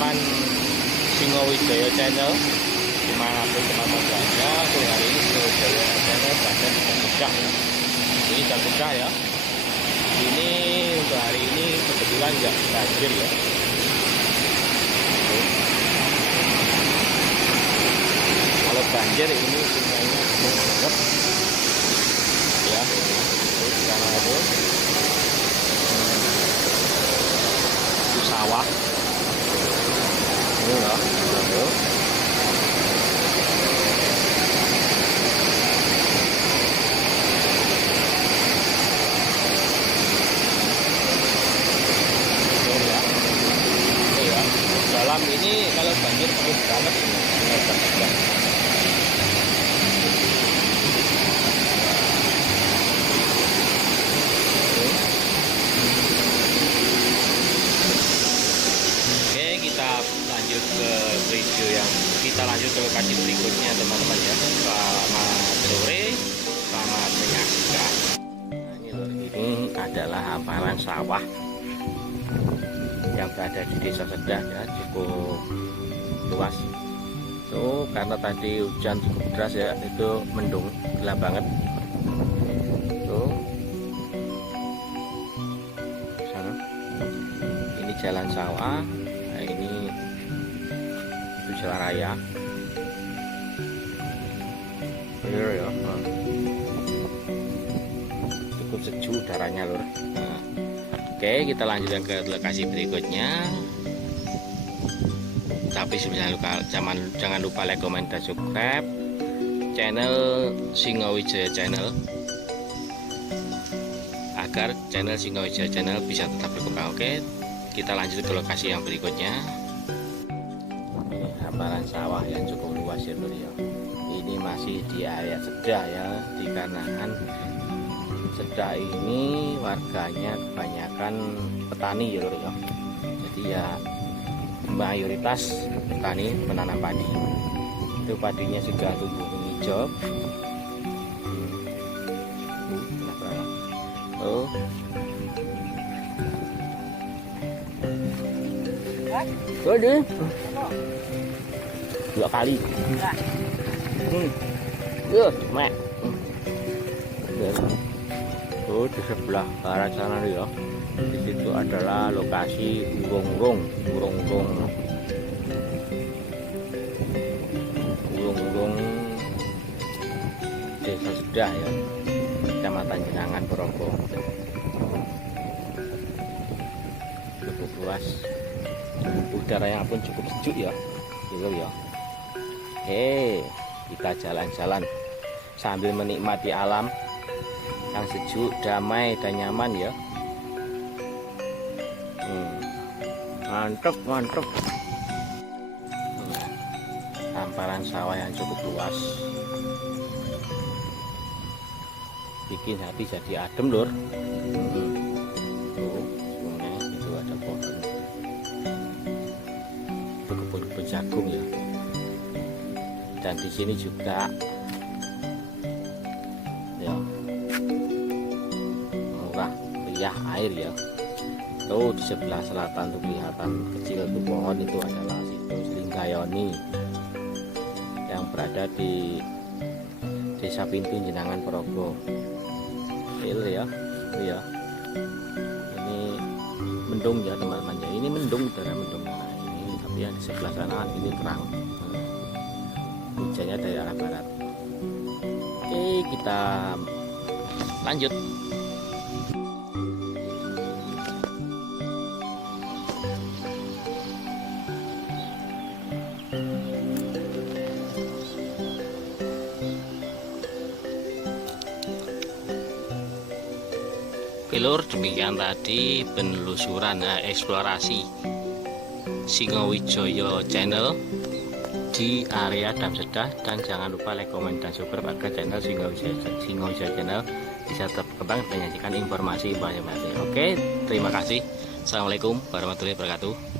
teman-teman Singowijaya Channel dimanapun teman-teman berada. Untuk hari ini Singowijaya Channel berada di Jam Pecah. Ini Jam Pecah ya. Ini untuk hari ini kebetulan nggak banjir ya. Kalau banjir ini sungainya penuh banget ya. Terus sana itu sawah ini loh, dalam ini kalau banjir penuh banget ini. Kita lanjut ke lokasi berikutnya teman-teman ya. Selamat sore, selamat menyaksikan. Nah, ini adalah hamparan sawah yang berada di Desa Sedah ya, cukup luas. Tuh karena tadi hujan cukup deras ya, itu mendung gelap banget. Tuh sana. Ini jalan sawah. Nah, ini jalan raya. Bener ya. Cukup sejuk udaranya lur. Nah, oke, kita lanjutkan ke lokasi berikutnya. Tapi sebelumnya jangan lupa like, comment, dan subscribe channel Singowijaya Channel agar channel Singowijaya Channel bisa tetap berkembang. Oke, kita lanjut ke lokasi yang berikutnya. Hamparan sawah yang cukup luas ya lur ya. Ini masih di area Sedah ya, dikarenakan Sedah ini warganya kebanyakan petani ya lur ya. Jadi ya mayoritas petani menanam padi. Itu padinya sudah tumbuh hijau. Oh. Waduh. 2 kali. Mek. Tuh di sebelah barat sana ya. Di situ adalah lokasi urung-urung Desa Sedah ya, Kecamatan Jenangan Progo. Cukup luas. Udaranya pun cukup sejuk ya. Gitu ya. Oke, kita jalan-jalan sambil menikmati alam yang sejuk, damai, dan nyaman ya. Mantap. Hamparan sawah yang cukup luas, bikin hati jadi adem lur. Tuh, sungai itu ada pohon. Itu kebun jagung ya. Dan di sini juga ya murah meriah air ya. Tuh di sebelah selatan tuh kelihatan kecil tuh pohon, itu adalah situs Linggayoni yang berada di Desa Pintu Jenangan Progo. Kecil ya. Ya. Ini mendung ya teman-teman ya. Ini mendung, udara mendung. Nah, ini tapi yang di sebelah sana ini terang. Hujannya dari arah barat. Oke, kita lanjut. Lur, demikian tadi penelusuran eksplorasi Singowijaya Channel di area Dam Sedah. Dan jangan lupa like, comment, dan subscribe agar channel Singowijaya Channel bisa tetap berkembang dan menyajikan informasi banyak-banyak. Oke, terima kasih. Assalamualaikum warahmatullahi wabarakatuh.